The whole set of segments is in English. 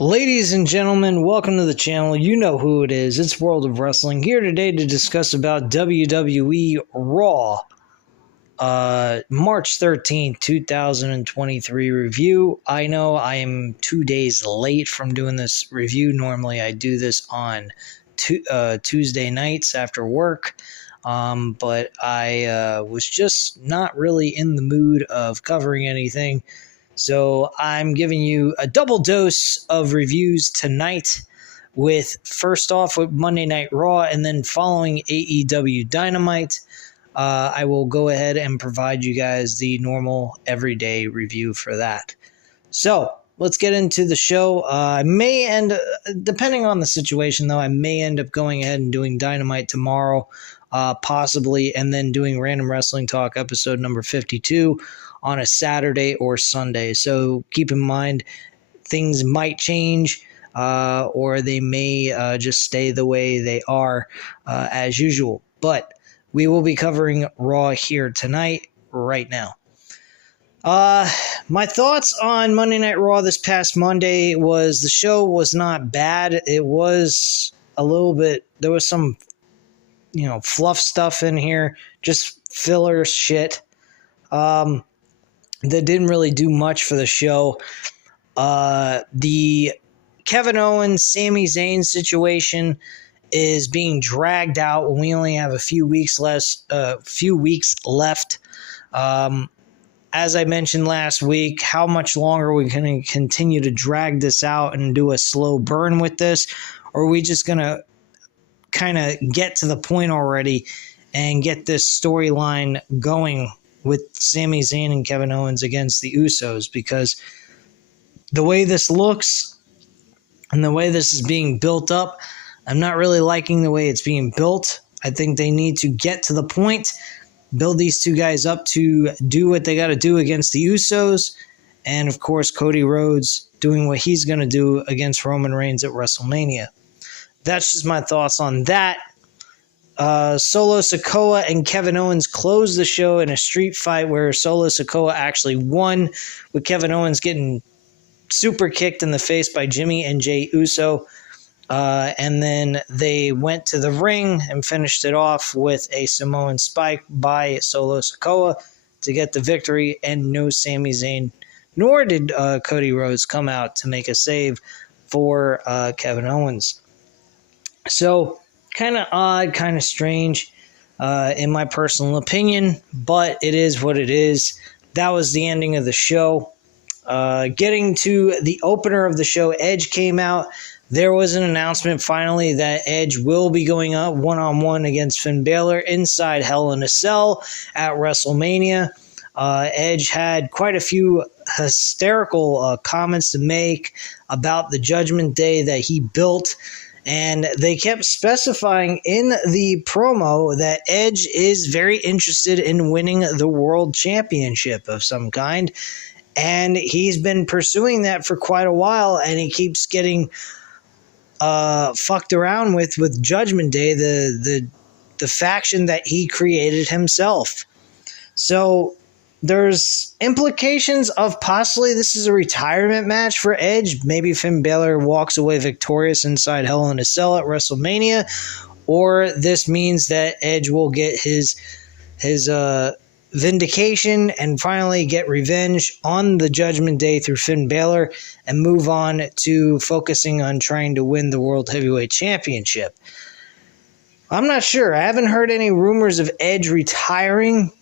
Ladies and gentlemen, welcome to the channel. You know who it is. It's World of Wrestling here today to discuss about WWE Raw March 13th, 2023 review. I know I am 2 days late from doing this review. Normally I do this on Tuesday nights after work, but I was just not really in the mood of covering anything. So I'm giving you a double dose of reviews tonight with first off with Monday Night Raw and then following AEW Dynamite. I will go ahead and provide you guys the normal everyday review for that. So let's get into the show. I may end, depending on the situation though, I may end up going ahead and doing Dynamite tomorrow, possibly, and then doing Random Wrestling Talk episode number 52 on a Saturday or Sunday. So keep in mind, things might change, or they may just stay the way they are as usual. But we will be covering Raw here tonight, right now. My thoughts on Monday Night Raw this past Monday was the show was not bad. It was a little bit, there was some, fluff stuff in here, just filler shit. That didn't really do much for the show. The Kevin Owens, Sami Zayn situation is being dragged out when we only have a few weeks left. As I mentioned last week, how much longer are we going to continue to drag this out and do a slow burn with this? Or are we just going to kind of get to the point already and get this storyline going with Sami Zayn and Kevin Owens against the Usos? Because the way this looks and the way this is being built up, I'm not really liking the way it's being built. I think they need to get to the point, build these two guys up to do what they got to do against the Usos, and of course Cody Rhodes doing what he's going to do against Roman Reigns at WrestleMania. That's just my thoughts on that. Solo Sikoa and Kevin Owens closed the show in a street fight where Solo Sikoa actually won, with Kevin Owens getting super kicked in the face by Jimmy and Jey Uso. And then they went to the ring and finished it off with a Samoan spike by Solo Sikoa to get the victory, and no Sami Zayn, nor did Cody Rhodes come out to make a save for Kevin Owens. So, kind of odd, kind of strange, in my personal opinion, but it is what it is. That was the ending of the show. Getting to the opener of the show, Edge came out. There was an announcement finally that Edge will be going up one-on-one against Finn Balor inside Hell in a Cell at WrestleMania. Edge had quite a few hysterical comments to make about the Judgment Day that he built. And they kept specifying in the promo that Edge is very interested in winning the world championship of some kind. And he's been pursuing that for quite a while, and he keeps getting fucked around with Judgment Day, the faction that he created himself. So there's implications of possibly this is a retirement match for Edge. Maybe Finn Balor walks away victorious inside Hell in a Cell at WrestleMania, or this means that Edge will get his vindication and finally get revenge on the Judgment Day through Finn Balor and move on to focusing on trying to win the World Heavyweight Championship. I'm not sure. I haven't heard any rumors of Edge retiring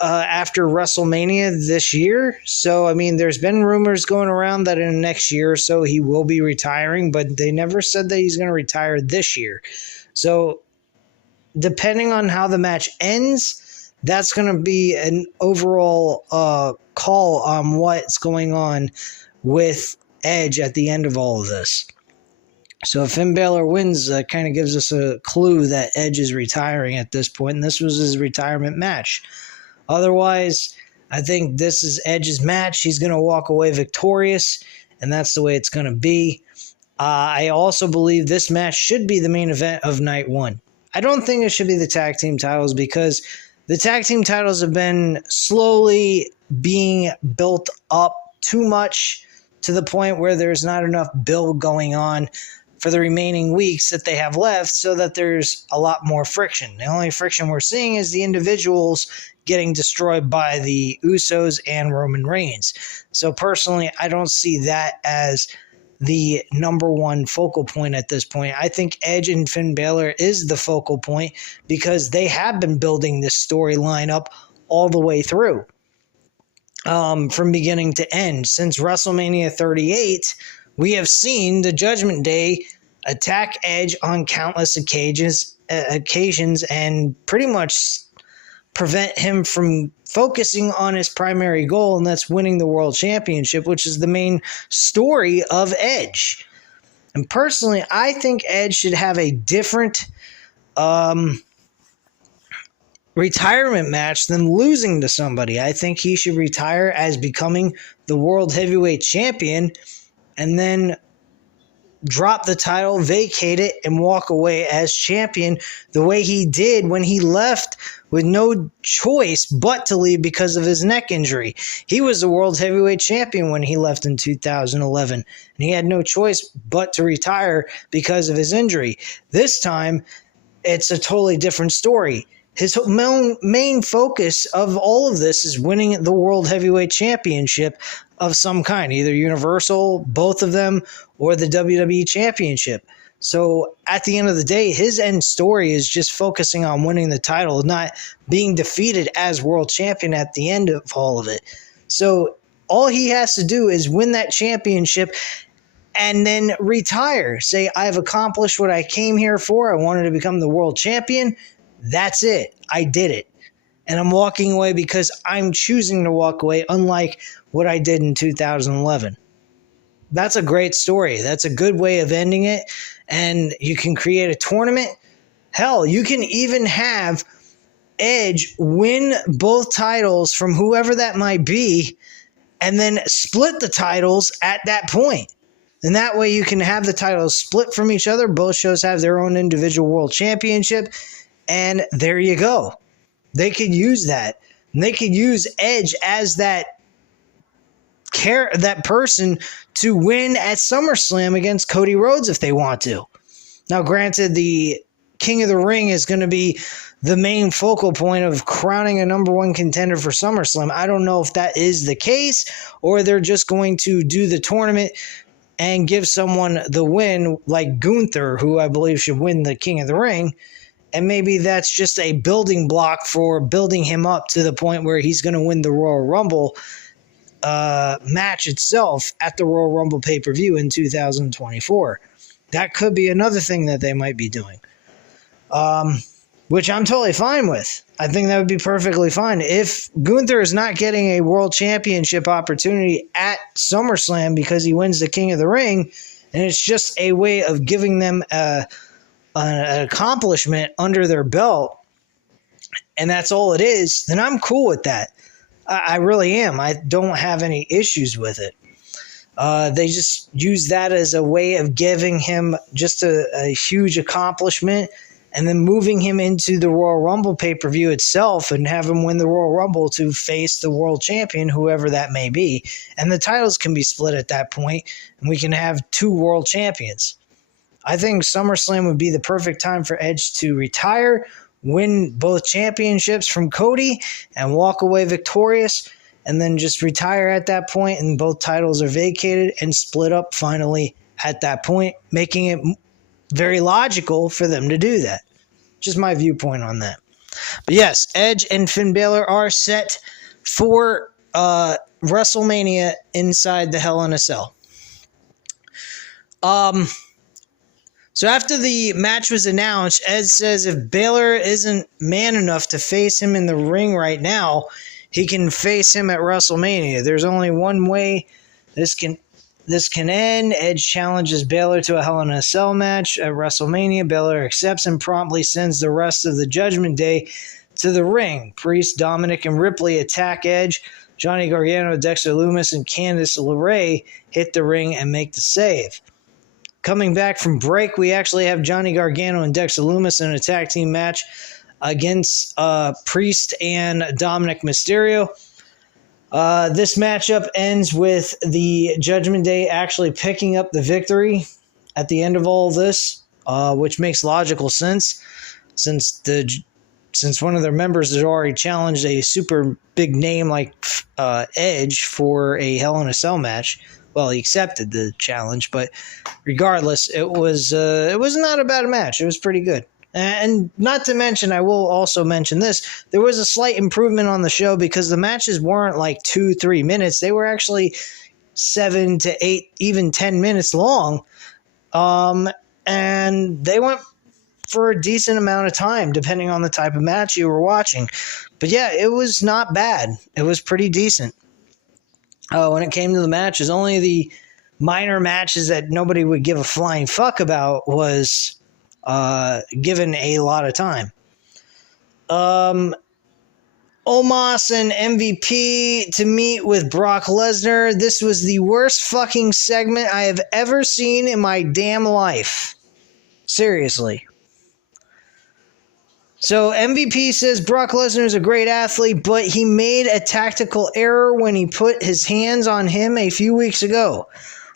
after WrestleMania this year. So, I mean, there's been rumors going around that in the next year or so he will be retiring, but they never said that he's going to retire this year. So, depending on how the match ends, that's going to be an overall call on what's going on with Edge at the end of all of this. So if Finn Balor wins, that kind of gives us a clue that Edge is retiring at this point, and this was his retirement match. Otherwise, I think this is Edge's match. He's going to walk away victorious, and that's the way it's going to be. I also believe this match should be the main event of night one. I don't think it should be the tag team titles because the tag team titles have been slowly being built up too much to the point where there's not enough build going on for the remaining weeks that they have left, so that there's a lot more friction. The only friction we're seeing is the individuals getting destroyed by the Usos and Roman Reigns. So personally, I don't see that as the number one focal point at this point. I think Edge and Finn Balor is the focal point because they have been building this storyline up all the way through, from beginning to end. Since WrestleMania 38, we have seen the Judgment Day attack Edge on countless occasions and pretty much prevent him from focusing on his primary goal, and that's winning the World Championship, which is the main story of Edge. And personally, I think Edge should have a different retirement match than losing to somebody. I think he should retire as becoming the World Heavyweight Champion and then drop the title, vacate it, and walk away as champion the way he did when he left with no choice but to leave because of his neck injury. He was the World Heavyweight Champion when he left in 2011, and he had no choice but to retire because of his injury. This time, it's a totally different story. His main focus of all of this is winning the World Heavyweight Championship of some kind, either Universal, both of them, or the WWE Championship. So at the end of the day, his end story is just focusing on winning the title, not being defeated as world champion at the end of all of it. So all he has to do is win that championship and then retire. Say, I've accomplished what I came here for. I wanted to become the world champion. That's it. I did it. And I'm walking away because I'm choosing to walk away, unlike what I did in 2011. That's a great story. That's a good way of ending it. And you can create a tournament. Hell, you can even have Edge win both titles from whoever that might be and then split the titles at that point. And that way you can have the titles split from each other. Both shows have their own individual world championship. And there you go. They could use that. And they could use Edge as that person to win at SummerSlam against Cody Rhodes if they want to. Now, granted, the King of the Ring is going to be the main focal point of crowning a number one contender for SummerSlam. I don't know if that is the case, or they're just going to do the tournament and give someone the win, like Gunther, who I believe should win the King of the Ring. And maybe that's just a building block for building him up to the point where he's going to win the Royal Rumble match itself at the Royal Rumble pay-per-view in 2024. That could be another thing that they might be doing, which I'm totally fine with. I think that would be perfectly fine. If Gunther is not getting a world championship opportunity at SummerSlam because he wins the King of the Ring, and it's just a way of giving them an accomplishment under their belt, and that's all it is, then I'm cool with that. I really am. I don't have any issues with it. They just use that as a way of giving him just a huge accomplishment and then moving him into the Royal Rumble pay-per-view itself and have him win the Royal Rumble to face the world champion, whoever that may be. And the titles can be split at that point, and we can have two world champions. I think SummerSlam would be the perfect time for Edge to retire, win both championships from Cody, and walk away victorious, and then just retire at that point, and both titles are vacated and split up finally at that point, making it very logical for them to do that. Just my viewpoint on that. But yes, Edge and Finn Balor are set for WrestleMania inside the Hell in a Cell. So after the match was announced, Edge says if Balor isn't man enough to face him in the ring right now, he can face him at WrestleMania. There's only one way this can end. Edge challenges Balor to a Hell in a Cell match at WrestleMania. Balor accepts and promptly sends the rest of the Judgment Day to the ring. Priest, Dominic, and Ripley attack Edge. Johnny Gargano, Dexter Lumis, and Candice LeRae hit the ring and make the save. Coming back from break, we actually have Johnny Gargano and Dexter Lumis in a tag team match against Priest and Dominic Mysterio. This matchup ends with the Judgment Day actually picking up the victory at the end of all of this, which makes logical sense since one of their members has already challenged a super big name like Edge for a Hell in a Cell match. Well, he accepted the challenge, but regardless, it was not a bad match. It was pretty good. And not to mention, I will also mention this, there was a slight improvement on the show because the matches weren't like 2-3 minutes. They were actually 7 to 8, even 10 minutes long. And they went for a decent amount of time, depending on the type of match you were watching. But yeah, it was not bad. It was pretty decent. When it came to the matches, only the minor matches that nobody would give a flying fuck about was given a lot of time. Omos and MVP to meet with Brock Lesnar. This was the worst fucking segment I have ever seen in my damn life. Seriously. So MVP says Brock Lesnar is a great athlete, but he made a tactical error when he put his hands on him a few weeks ago.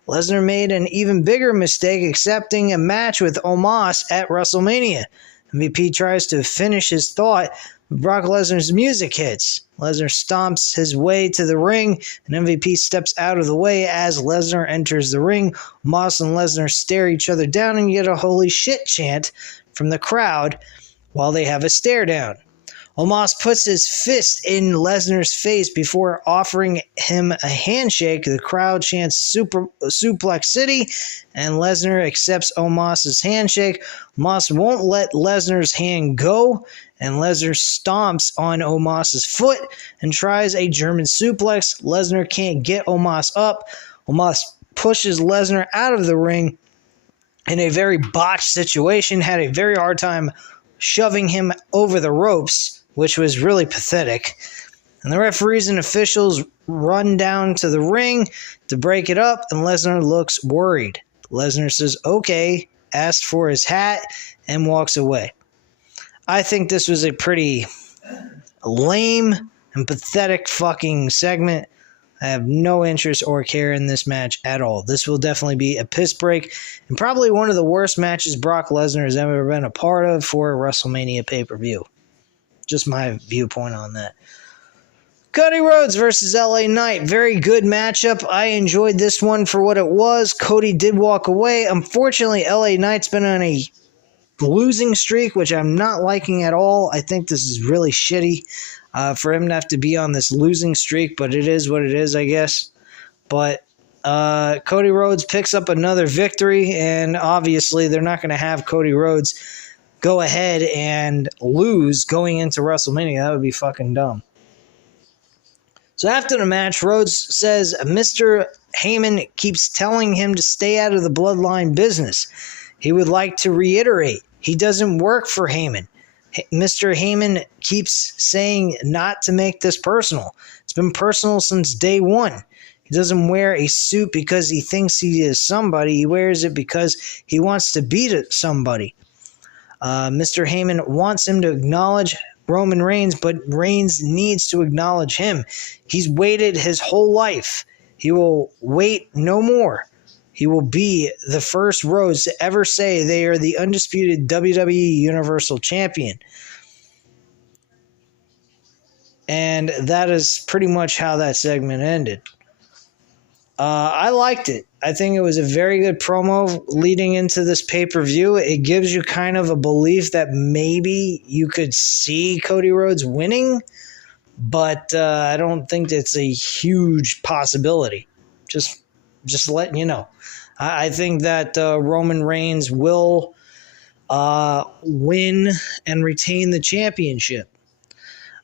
Lesnar made an even bigger mistake accepting a match with Omos at WrestleMania. MVP tries to finish his thought, but Brock Lesnar's music hits. Lesnar stomps his way to the ring, and MVP steps out of the way as Lesnar enters the ring. Omos and Lesnar stare each other down and get a holy shit chant from the crowd while they have a stare down. Omos puts his fist in Lesnar's face before offering him a handshake. The crowd chants Suplex City, and Lesnar accepts Omos's handshake. Omos won't let Lesnar's hand go, and Lesnar stomps on Omos's foot and tries a German suplex. Lesnar can't get Omos up. Omos pushes Lesnar out of the ring in a very botched situation, had a very hard time shoving him over the ropes, which was really pathetic. And the referees and officials run down to the ring to break it up, and Lesnar looks worried. Lesnar says, okay, asks for his hat, and walks away. I think this was a pretty lame and pathetic fucking segment. I have no interest or care in this match at all. This will definitely be a piss break and probably one of the worst matches Brock Lesnar has ever been a part of for a WrestleMania pay-per-view. Just my viewpoint on that. Cody Rhodes versus LA Knight. Very good matchup. I enjoyed this one for what it was. Cody did walk away. Unfortunately, LA Knight's been on a losing streak, which I'm not liking at all. I think this is really shitty for him to have to be on this losing streak, but it is what it is, I guess. But Cody Rhodes picks up another victory, and obviously they're not going to have Cody Rhodes go ahead and lose going into WrestleMania. That would be fucking dumb. So after the match, Rhodes says Mr. Heyman keeps telling him to stay out of the bloodline business. He would like to reiterate, he doesn't work for Heyman. Mr. Heyman keeps saying not to make this personal. It's been personal since day one. He doesn't wear a suit because he thinks he is somebody. He wears it because he wants to beat somebody. Mr. Heyman wants him to acknowledge Roman Reigns, but Reigns needs to acknowledge him. He's waited his whole life. He will wait no more. He will be the first Rhodes to ever say they are the undisputed WWE Universal Champion. And that is pretty much how that segment ended. I liked it. I think it was a very good promo leading into this pay-per-view. It gives you kind of a belief that maybe you could see Cody Rhodes winning, but I don't think it's a huge possibility. Just letting you know. I think that Roman Reigns will win and retain the championship.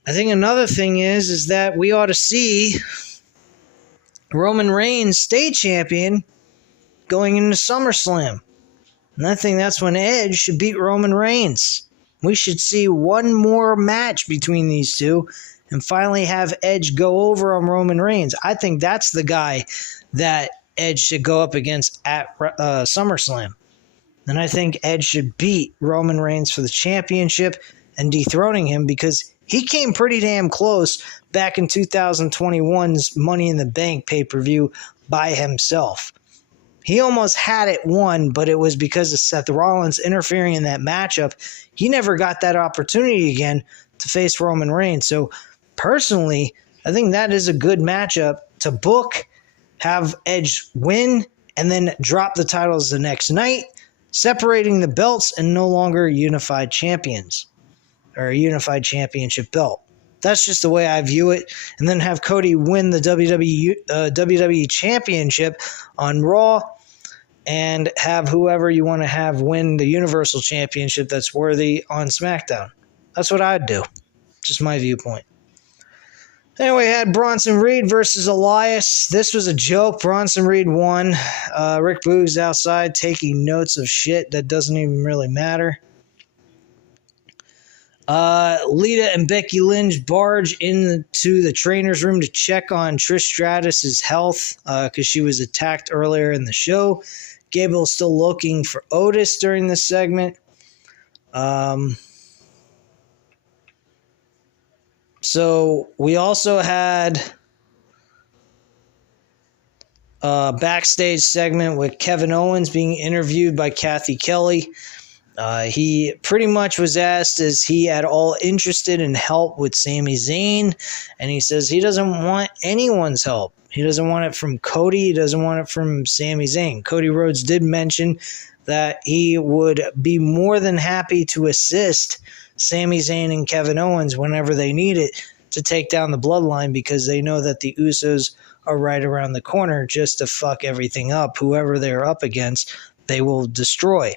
I think another thing is that we ought to see Roman Reigns stay champion going into SummerSlam. And I think that's when Edge should beat Roman Reigns. We should see one more match between these two and finally have Edge go over on Roman Reigns. I think that's the guy that Edge should go up against at SummerSlam. And I think Edge should beat Roman Reigns for the championship and dethroning him because He came pretty damn close back in 2021's Money in the Bank pay-per-view by himself. He almost had it won, but it was because of Seth Rollins interfering in that matchup. He never got that opportunity again to face Roman Reigns. So personally, I think that is a good matchup to book, have Edge win, and then drop the titles the next night, separating the belts and no longer unified champions or a unified championship belt. That's just the way I view it. And then have Cody win the WWE Championship on Raw and have whoever you want to have win the Universal Championship that's worthy on SmackDown. That's what I'd do. Just my viewpoint. Anyway, had Bronson Reed versus Elias. This was a joke. Bronson Reed won. Rick Boogs outside taking notes of shit that doesn't even really matter. Lita and Becky Lynch barge into the trainer's room to check on Trish Stratus's health because she was attacked earlier in the show. Gable's still looking for Otis during this segment. So we also had a backstage segment with Kevin Owens being interviewed by Kathy Kelly. He pretty much was asked, is he at all interested in help with Sami Zayn? And he says he doesn't want anyone's help. He doesn't want it from Cody. He doesn't want it from Sami Zayn. Cody Rhodes did mention that he would be more than happy to assist Sami Zayn and Kevin Owens whenever they need it to take down the bloodline because they know that the Usos are right around the corner just to fuck everything up. Whoever they're up against, they will destroy.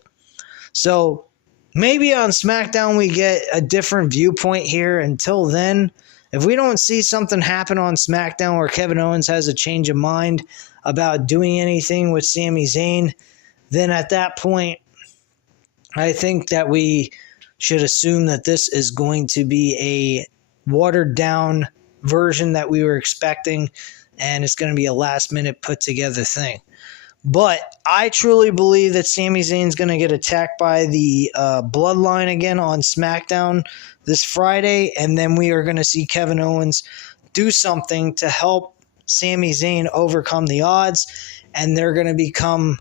So maybe on SmackDown we get a different viewpoint here. Until then, if we don't see something happen on SmackDown where Kevin Owens has a change of mind about doing anything with Sami Zayn, then at that point, I think that we should assume that this is going to be a watered down version that we were expecting, and it's going to be a last minute put together thing. But I truly believe that Sami Zayn's going to get attacked by the Bloodline again on SmackDown this Friday, and then we are going to see Kevin Owens do something to help Sami Zayn overcome the odds, and they're going to become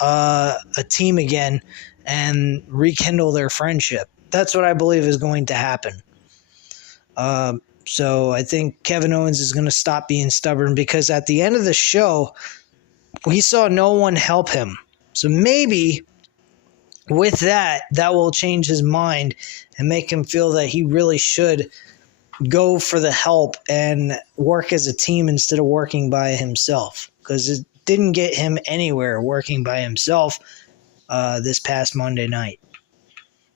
a team again and rekindle their friendship. That's what I believe is going to happen. So I think Kevin Owens is going to stop being stubborn because at the end of the show, we saw no one help him. So maybe with that will change his mind and make him feel that he really should go for the help and work as a team instead of working by himself. Because it didn't get him anywhere working by himself this past Monday night.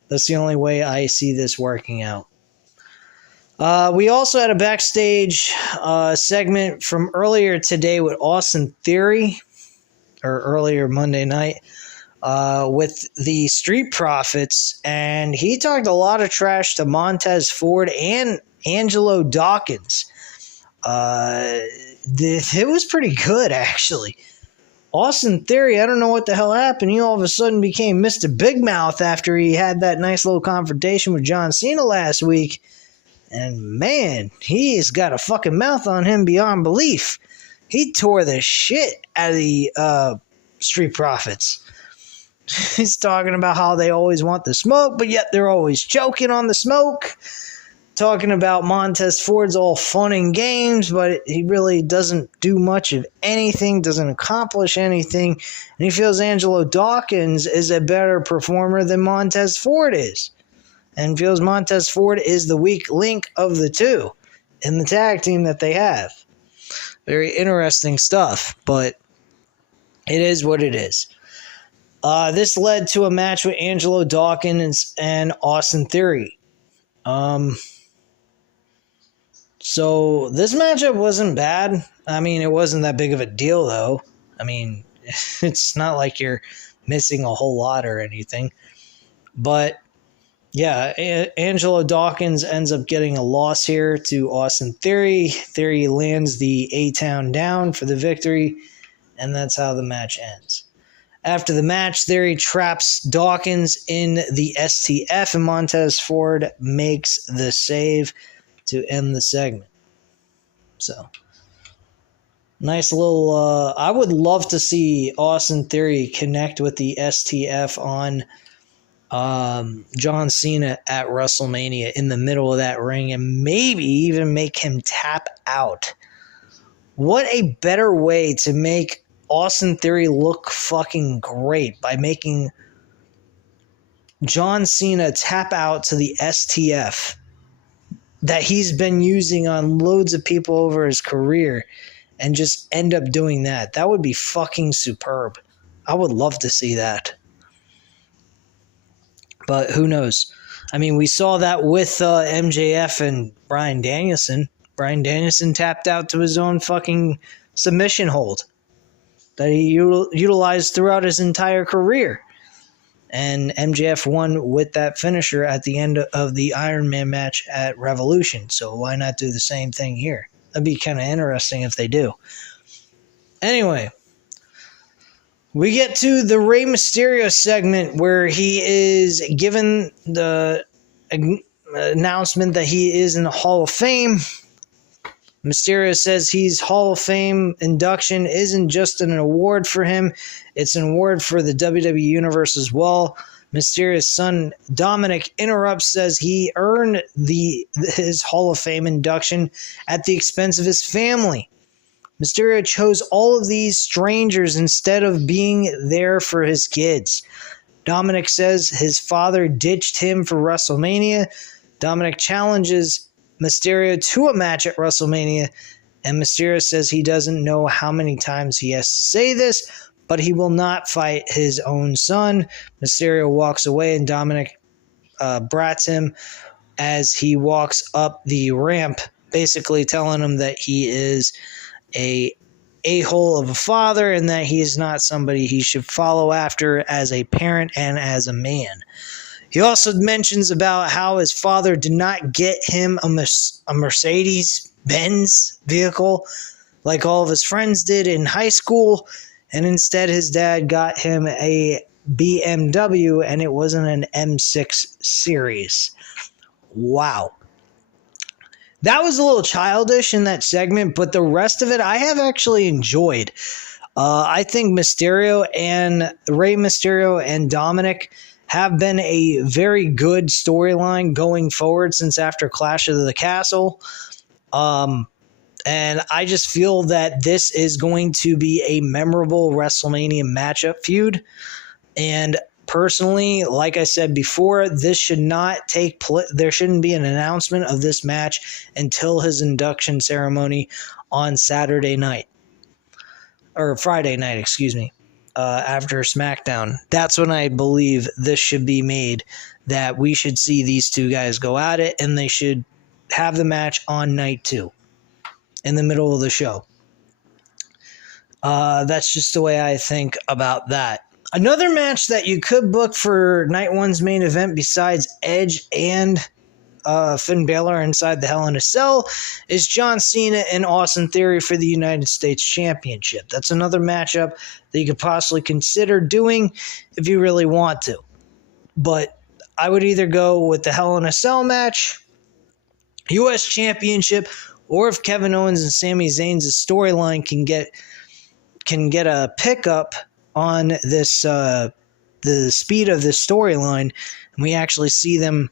That's the only way I see this working out. We also had a backstage segment from earlier today with Austin Theory, or earlier Monday night, with the Street Profits, and he talked a lot of trash to Montez Ford and Angelo Dawkins. It was pretty good, actually. Austin Theory, I don't know what the hell happened. He all of a sudden became Mr. Big Mouth after he had that nice little confrontation with John Cena last week. And man, he's got a fucking mouth on him beyond belief. He tore the shit out of the Street Profits. He's talking about how they always want the smoke, but yet they're always choking on the smoke. Talking about Montez Ford's all fun and games, but he really doesn't do much of anything, doesn't accomplish anything. And he feels Angelo Dawkins is a better performer than Montez Ford is. And feels Montez Ford is the weak link of the two in the tag team that they have. Very interesting stuff, but it is what it is. This led to a match with Angelo Dawkins and Austin Theory. So this matchup wasn't bad. I mean, it wasn't that big of a deal, though. I mean, it's not like you're missing a whole lot or anything. But yeah, Angelo Dawkins ends up getting a loss here to Austin Theory. Theory lands the A-Town down for the victory, and that's how the match ends. After the match, Theory traps Dawkins in the STF, and Montez Ford makes the save to end the segment. So, nice little... I would love to see Austin Theory connect with the STF on John Cena at WrestleMania in the middle of that ring, and maybe even make him tap out. What a better way to make Austin Theory look fucking great, by making John Cena tap out to the STF that he's been using on loads of people over his career, and just end up doing that. That would be fucking superb. I would love to see that. But who knows? I mean, we saw that with MJF and Bryan Danielson. Bryan Danielson tapped out to his own fucking submission hold that he utilized throughout his entire career. And MJF won with that finisher at the end of the Iron Man match at Revolution. So why not do the same thing here? That'd be kind of interesting if they do. Anyway, we get to the Rey Mysterio segment where he is given the announcement that he is in the Hall of Fame. Mysterio says his Hall of Fame induction isn't just an award for him, it's an award for the WWE Universe as well. Mysterio's son Dominic interrupts, says he earned his Hall of Fame induction at the expense of his family. Mysterio chose all of these strangers instead of being there for his kids. Dominic says his father ditched him for WrestleMania. Dominic challenges Mysterio to a match at WrestleMania, and Mysterio says he doesn't know how many times he has to say this, but he will not fight his own son. Mysterio walks away, and Dominic brats him as he walks up the ramp, basically telling him that he is a-hole of a father and that he is not somebody he should follow after as a parent and as a man. He also mentions about how his father did not get him a Mercedes-Benz vehicle like all of his friends did in high school, and instead his dad got him a BMW, and it wasn't an M6 series. Wow. That was a little childish in that segment, but the rest of it I have actually enjoyed. I think Rey Mysterio and Dominic have been a very good storyline going forward since after Clash of the Castle. And I just feel that this is going to be a memorable WrestleMania matchup feud. And personally, like I said before, this should not take there shouldn't be an announcement of this match until his induction ceremony on Saturday night. Or Friday night, excuse me. After SmackDown. That's when I believe this should be made, that we should see these two guys go at it, and they should have the match on night 2 in the middle of the show. That's just the way I think about that. Another match that you could book for night 1's main event besides Edge and Finn Balor inside the Hell in a Cell is John Cena and Austin Theory for the United States Championship. That's another matchup that you could possibly consider doing if you really want to. But I would either go with the Hell in a Cell match, U.S. Championship, or if Kevin Owens and Sami Zayn's storyline can get a pickup on this the speed of this storyline, and we actually see them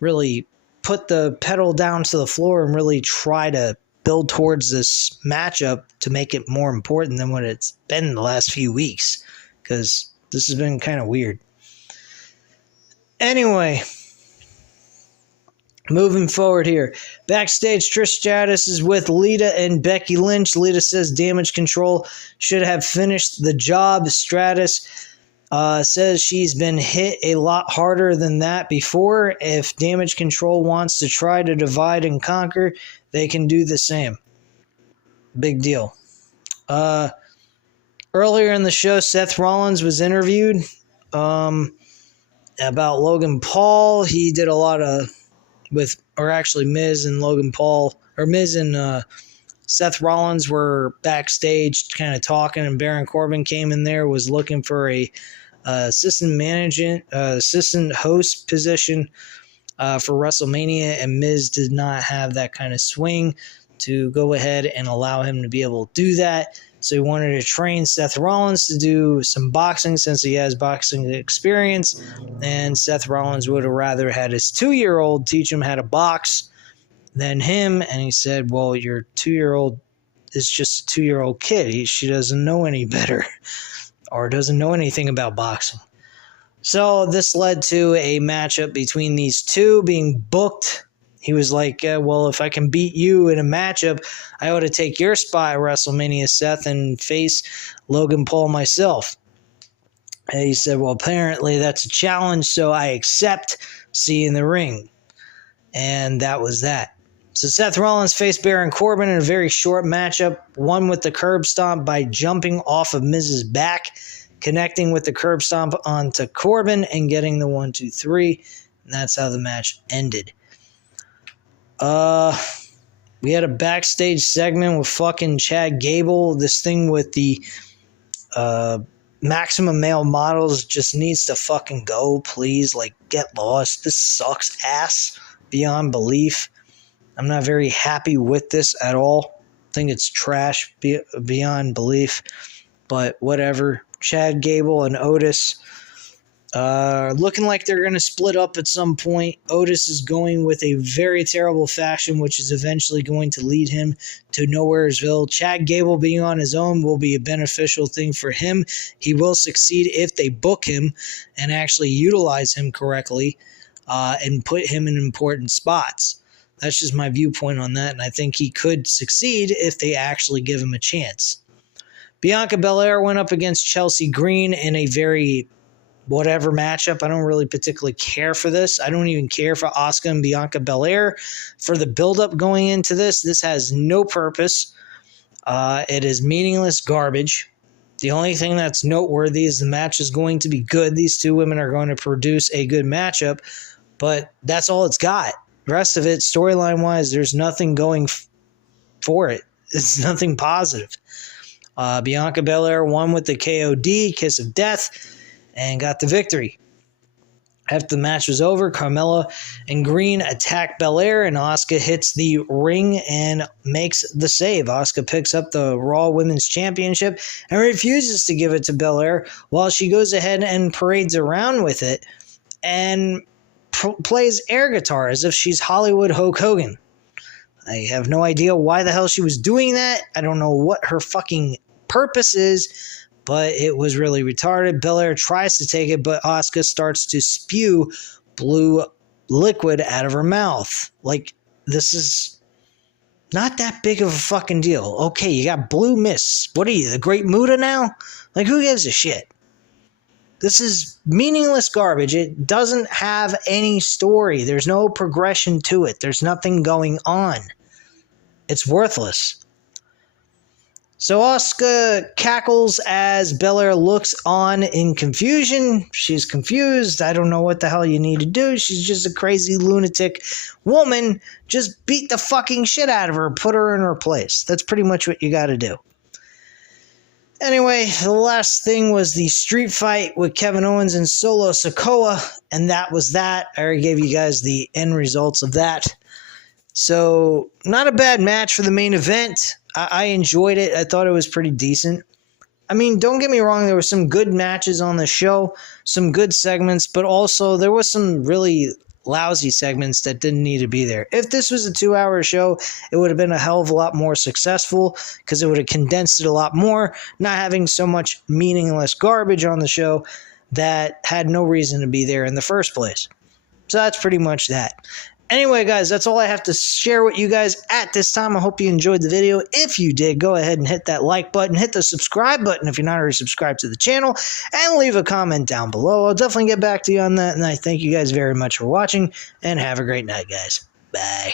really put the pedal down to the floor and really try to build towards this matchup to make it more important than what it's been the last few weeks, because this has been kind of weird. Anyway, moving forward here. Backstage, Trish Stratus is with Lita and Becky Lynch. Lita says Damage Control should have finished the job. Stratus says she's been hit a lot harder than that before. If Damage Control wants to try to divide and conquer, they can do the same. Big deal. Earlier in the show, Seth Rollins was interviewed about Logan Paul. He did a lot of Miz and Logan Paul, or Miz and Seth Rollins were backstage kind of talking, and Baron Corbin came in there, was looking for a assistant host position for WrestleMania, and Miz did not have that kind of swing to go ahead and allow him to be able to do that. So he wanted to train Seth Rollins to do some boxing since he has boxing experience, and Seth Rollins would have rather had his 2-year-old teach him how to box than him, and he said, well, your 2-year-old is just a 2-year-old kid. She doesn't know any better or doesn't know anything about boxing. So this led to a matchup between these two being booked. He was like, well, if I can beat you in a matchup, I ought to take your spot at WrestleMania, Seth, and face Logan Paul myself. And he said, well, apparently that's a challenge, so I accept. See you in the ring. And that was that. So Seth Rollins faced Baron Corbin in a very short matchup, won with the curb stomp by jumping off of Miz's back, connecting with the curb stomp onto Corbin, and getting the 1-2-3. And that's how the match ended. We had a backstage segment with fucking Chad Gable. This thing with the Maximum Male Models just needs to fucking go, please. Like, get lost. This sucks ass beyond belief. I'm not very happy with this at all. I think it's trash beyond belief. But whatever. Chad Gable and Otis looking like they're going to split up at some point. Otis is going with a very terrible fashion, which is eventually going to lead him to Nowheresville. Chad Gable being on his own will be a beneficial thing for him. He will succeed if they book him and actually utilize him correctly and put him in important spots. That's just my viewpoint on that, and I think he could succeed if they actually give him a chance. Bianca Belair went up against Chelsea Green in a very whatever matchup. I don't really particularly care for this. I don't even care for Asuka and Bianca Belair. For the build-up going into this has no purpose. It is meaningless garbage. The only thing that's noteworthy is the match is going to be good. These two women are going to produce a good matchup, but that's all it's got. The rest of it, storyline-wise, there's nothing going for it. It's nothing positive. Bianca Belair won with the KOD, Kiss of Death, and got the victory. After the match was over, Carmella and Green attack Belair, and Asuka hits the ring and makes the save. Asuka picks up the Raw Women's Championship and refuses to give it to Belair while she goes ahead and parades around with it and plays air guitar as if she's Hollywood Hulk Hogan. I have no idea why the hell she was doing that. I don't know what her fucking purpose is, but it was really retarded. Belair tries to take it, but Asuka starts to spew blue liquid out of her mouth. Like, this is not that big of a fucking deal. Okay, you got blue mist. What are you, the Great Muta now? Like, who gives a shit? This is meaningless garbage. It doesn't have any story. There's no progression to it. There's nothing going on. It's worthless. So Asuka cackles as Belair looks on in confusion. She's confused. I don't know what the hell you need to do. She's just a crazy lunatic woman. Just beat the fucking shit out of her. Put her in her place. That's pretty much what you got to do. Anyway, the last thing was the street fight with Kevin Owens and Solo Sikoa, and that was that. I already gave you guys the end results of that. So, not a bad match for the main event. I enjoyed it. I thought it was pretty decent. I mean, don't get me wrong, there were some good matches on the show, some good segments, but also there was some really lousy segments that didn't need to be there. If this was a 2-hour show, it would have been a hell of a lot more successful because it would have condensed it a lot more, not having so much meaningless garbage on the show that had no reason to be there in the first place. So that's pretty much that. Anyway, guys, that's all I have to share with you guys at this time. I hope you enjoyed the video. If you did, go ahead and hit that like button, hit the subscribe button if you're not already subscribed to the channel, and leave a comment down below. I'll definitely get back to you on that, and I thank you guys very much for watching, and have a great night, guys. Bye.